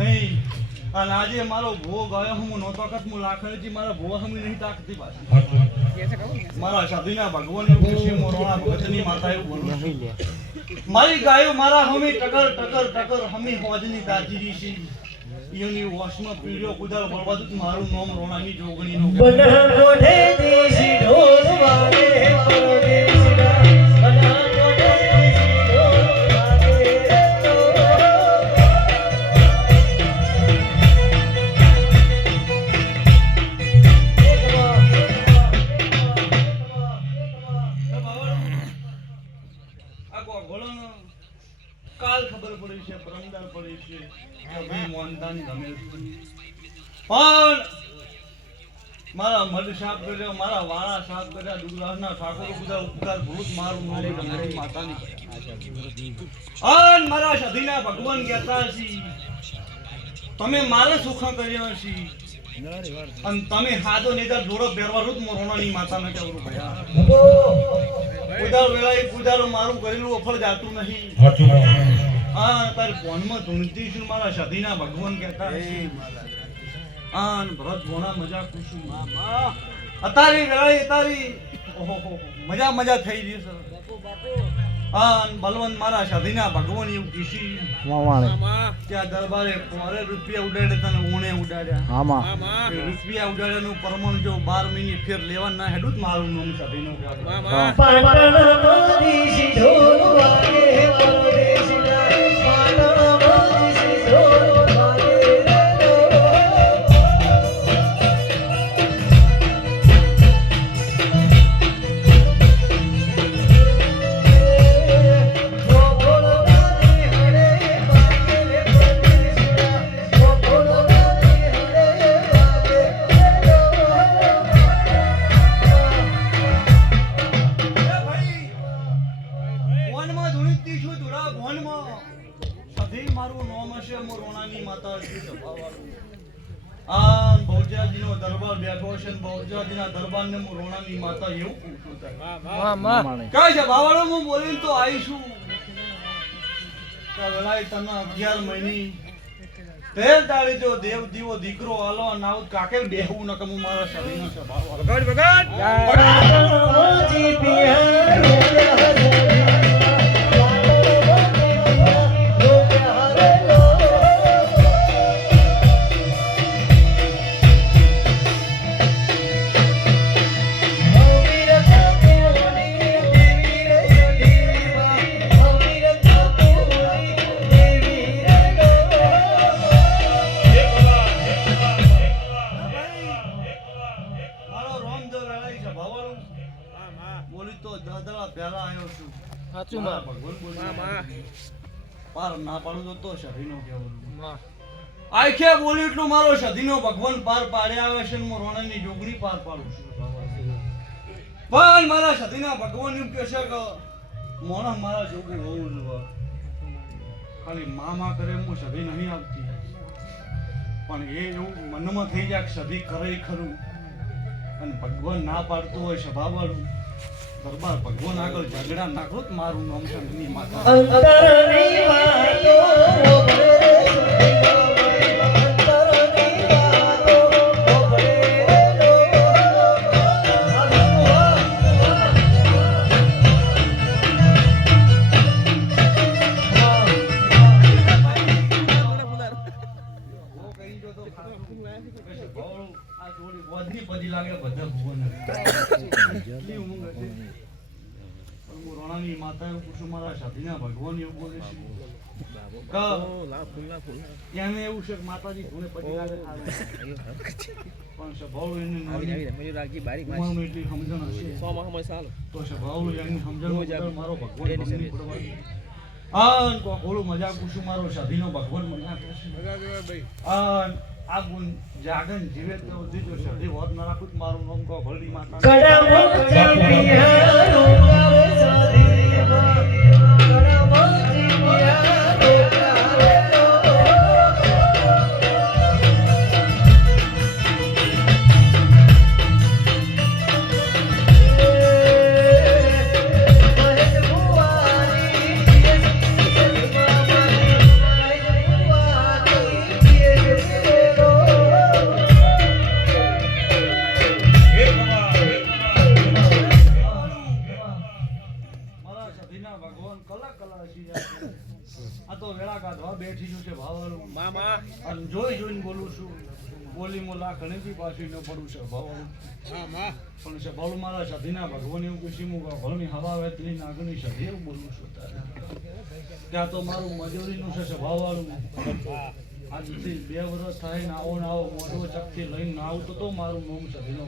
નહીં અને આજે મારો ભો ગયો હું નહોતો કત હું લાખણીથી મારા ભો હમી નહીં તાકતી પાછી મારા સાધીના ભગવાન એવું છે મોરોણા ભગતની માતા એવું બોલું મારી ગાયો મારા હમી ટકર ટકર ટકર હમી હોજની તાજીરી છે ઈયોની વોશમાં પીડ્યો કુદાર બળવાદ મારું નામ રોણાની જોગણીનો બના કોઠે દેશી ઢોલ વાગે પરદેશના બના કોઠે દેશી ઢોલ વાગે કાલ ખબર પડી છે પરમદાર પડી છે ભાઈ મોહનદાન ગમે પણ મારા મઢ સાફ કર્યો મારા વાળા સાફ કર્યા ડુગરાના ઠાકોર બધા ઉપકાર ભૂત મારું નોરી ગમડી માતાની અન મારા સધીના ભગવાન કહેતા છે તમે મારે સુખ કર્યા છે અને તમે હાજો નેતા જોડો બેરવારું જ મોરોણાની માતાને કહેવું ભયા કુદાર વેળાએ કુદારો મારું કરેલું અફળ જાતું નહીં હા તાર ફોનમાં ધૂણતી છું મારા સધીના ભગવાન કહેતા છે આન ભરત ભોણા મજા ખુશું અતારી વેળાએ તારી ઓહો મજા મજા થઈ રહી છે આન બલવંત મારા સધીના ભગવાન એવું કીશી ત્યાં દરબારે પોરે રૂપિયા ઉડાડે તને ઊણે ઉડાડ્યા રૂપિયા ઉડાડ્યાનું પરમાણ જો 12 મહિને ફેર લેવા ના હેડું જ મારું નામ સધીનું પાટણનો દેશી ઢોલ વાગે પરદેશના પાટણનો દેશી ઢોલ વાગે મારું નામ હશે મોરોણાની માતા આ બહુજાજીનો દરબાર બેઠો છે બહુજાજીના દરબારને મોરોણાની માતા એવું પૂછું કાય છે બાવાળો હું બોલીને તો આવીશું વેલાય તને 11 મહિની તેર દાડી જો દેવ દીવો દીકરો આલો નાવ કાકે બેહવું ન કમું મારા શરીરનો સ્વભાવ વગાડ વગાડ જી પિયા પાર ના પાડું તો શરીનો કેવું આખે બોલી એટલું મારો સધીનો ભગવાન પાર પાડ્યા આવે છે હું રોણાની જોગણી પાર પાડું છું પણ મારા સધીના ભગવાન એમ કહે છે કે મોણા મારા જોગું હોવું જોઈએ ખાલી મા કરે હું સધી નહીં આવતી પણ એ એવું મનમાં થઈ જાય કે સધી કરે ખરું અને ભગવાન ના પાડતું હોય સભાવાળું દરબાર ભગવાન આગળ ઝઘડા નાખો મારું નામ છે માતા અંતરની વાતો રોણાની માતા એવું પૂછું મારા સાધીના ભગવાન એવું બોલે છે એને એવું છે કે માતાજી ધૂણે પછી લાગે પણ સ્વભાવ એને એટલી સમજણ હશે તો સ્વભાવ એની સમજણ મારો ભગવાન આન કોકોળું મજાક પૂછું મારો સાધીનો ભગવાન મજાક કરશે આ ગુણ જાગન જીવે તો દીજો સધી હોત ન રાખું મારું નામ કો ભલડી માતા બેઠી છું છે ભાવાળું અને જોઈને બોલું છું બોલીમાં લાખ ઘણી પાછી ન પડું છે ભાવાળું પણ છે ભાવલું મારા સાધીના ભગવાન એવું કૃષિ ભલની હવા વેતની નાગણી છે એવું બોલું છું તારે ત્યાં તો મારું મજૂરીનું છે ભાવાળું આજથી 2 વર્ષ થાય ને આવો મોટો ચકથી લઈને ના આવતો તો મારું નામ સાધીનો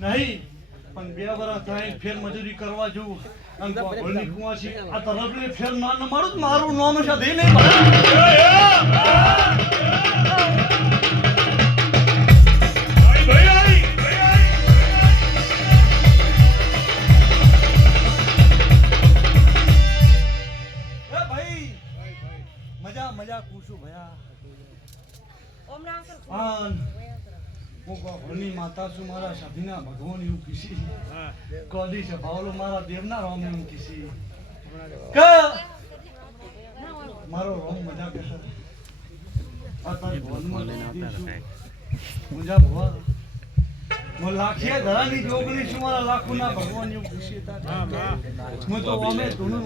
નહીં પણ 2 વર્ષ થાય ફેર મજૂરી કરવા જવું અને ભોળની કુવાસી આ તરફને ફેર ના મારું મારું નામ છે દે નહીં ભાઈ મજા પૂછું ભયા હું ઘરની માતા છું મારા સાધીના ભગવાન એવું કીસી કદી છે ભાવલો મારા દેવના રામ એવું કીસી મારો રોમ મજા કે આ તારી ભવનમાં મુજા ભવા હું લાખિયા ધરાની જોગણી છું મારા લાખોના ભગવાન એવું કીસી હું તો અમે ધૂણું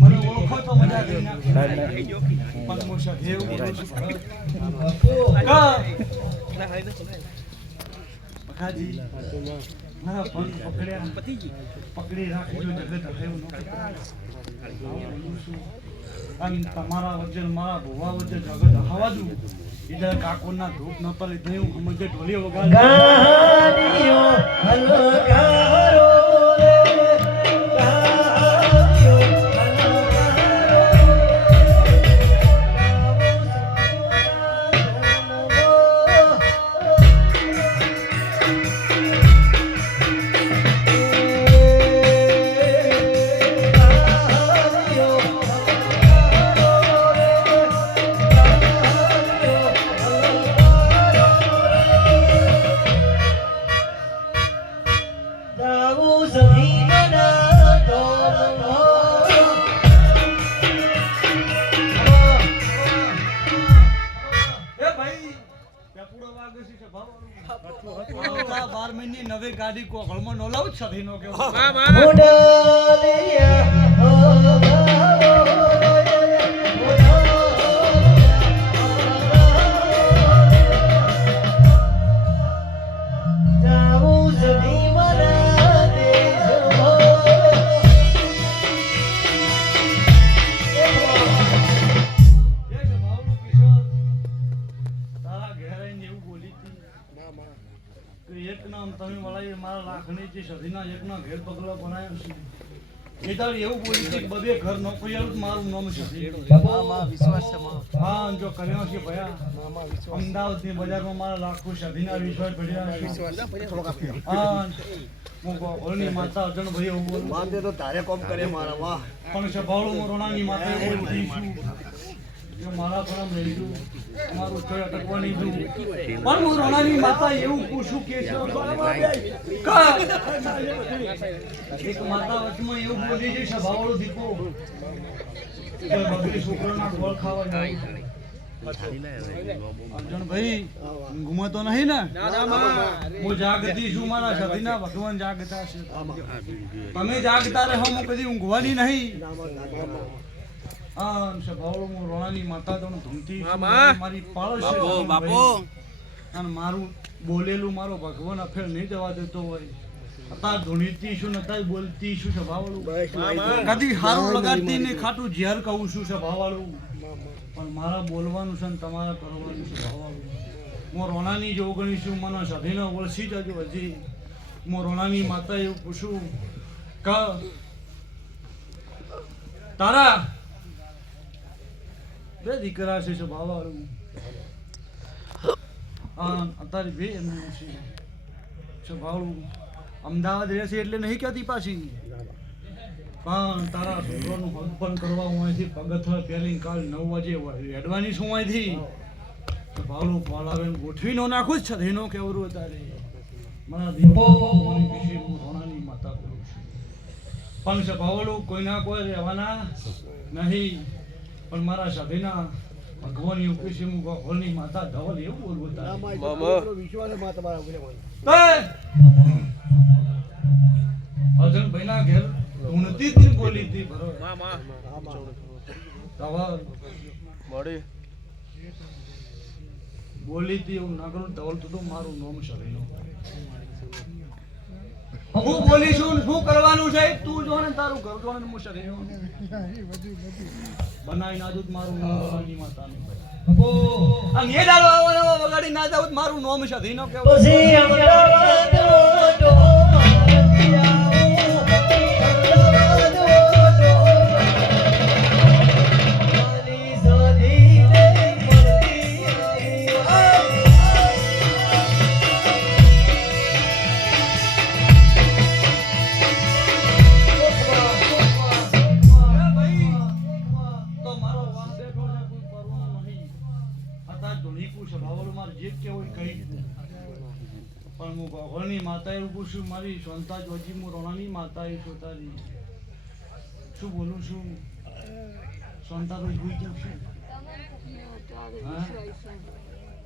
મને ઓળખો તો મજા કરી નાખી પણ હું સધેવ બોલું છું પખાજી મારા પંખ પકડી રાખજો જગત હરેવું અને તમારા વચ્ચે મારા ભોવા વચ્ચે જગત હવા દઉં ઇધર કાકોના ધૂપ ન પલે દઉં સમજે ઢોલી ગાડીઓ હલકારો નવી ગાડી કોકળમાં નોલાવું જ સધીનો કે એક નામ તમે વળાઈ મારા લાખણી સધીના એક ના ઘેર પગલા બનાવ્યો છે એ તારી એવું બોલી છે બધે ઘર નોકરીયાળું મારું નામ છે વિશ્વાસ છે હા જો કર્યો છે ભયા અમદાવાદની બજારમાં મારા લાખો સધીના વિશ્વાસ પડ્યા હા હું ઓળની માતા અર્જણ ભાઈ એવું બોલું માનતે તો તારે કોમ કરે મારા વાહ પણ છે ભાવળું મોરોણાની માતા એવું બોલી છું મારા પરમ લઈ દઉં અમારું ચોય અટકવા નહીં દઉં પણ હું રોણાની માતા એવું પૂછું કે એક માતા વચમાં એવું બોલી છે સભાવાળો દીપો બગડી છોકરાના ગોળ ખાવા જાય અર્જણ ભાઈ ઘુમાતો નહીં ને હું જાગતી છું મારા સતીના ભગવાન જાગતા છે તમે જાગતા રહો હું કદી ઊંઘવાની નહીં રોણાની માતા તો ધૂમતી મારી પાળો બાપો અને મારું બોલેલું મારો ભગવાન અફેર નહીં જવા દેતો હોય અત્યારે ધૂણીતી છું ને અત્યારે બોલતી છું સભાવાળું કદી હારું લગાડતી ને ખાટું ઝેર કહું છું સભાવાળું પણ મારા બોલવાનું છે ને તમારા કરવાનું છે સભાવાળું હું રોણાની જોગણી છું મને સધીનો ઓળખી જજો હજી હું રોણાની માતા એવું પૂછું કે તારા 2 દીકરા છે સભાવાળું અત્યારે 2 એમનું છે સભાવાળું અમદાવાદ રહેશે એટલે નહીં કહેતી પાછી પણ તારા છોકરાનું હગપણ કરવા હું અહીંથી પગથિયા પહેરીને કાલ 9 વાગે હેડવાની છું અહીંથી તો ભાવલું પાલાવેન ગોઠવી નો નાખું જ છે એનો કેવરું તારે મારા દીપો મારી વિશે હું રોણાની માતા કરું છું પણ છે ભાવલું કોઈના કોઈ રહેવાના નહીં પણ મારા સાધીના ભગવાનની ઉપેક્ષી હું ગોળની માતા ધવલ એવું બોલવું તારે અર્જુનભાઈના ઘેર ઉણતી થી બોલી હતી બરોબર બોલી હતી એવું ના કરું ધવલ તો મારું નામ શરીનો હું બોલી છું શું કરવાનું છે તું જો ને તારું ઘર જો ને હું શરીનો બનાવી ના દઉં મારું નામ ભવાની માતાનું આ ને દાડો આવવાનો વગાડી ના જાવ મારું નામ શરીનો કેવું પછી અમદાવાદ પણ હું ગોગળની માતા એવું પૂછું મારી સંતા જોજી હું રોણાની માતા એ છું તારી શું બોલું છું સંતા ભાઈ ભૂઈ જાઉં છું હા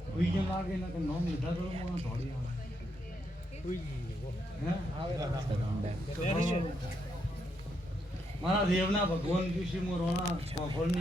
ભૂઈ જેમ લાગે ને કે નોમ લીધા તો મને ધોડી આવે મારા દેવના ભગવાન કૃષિ હું રોણા ગોગળની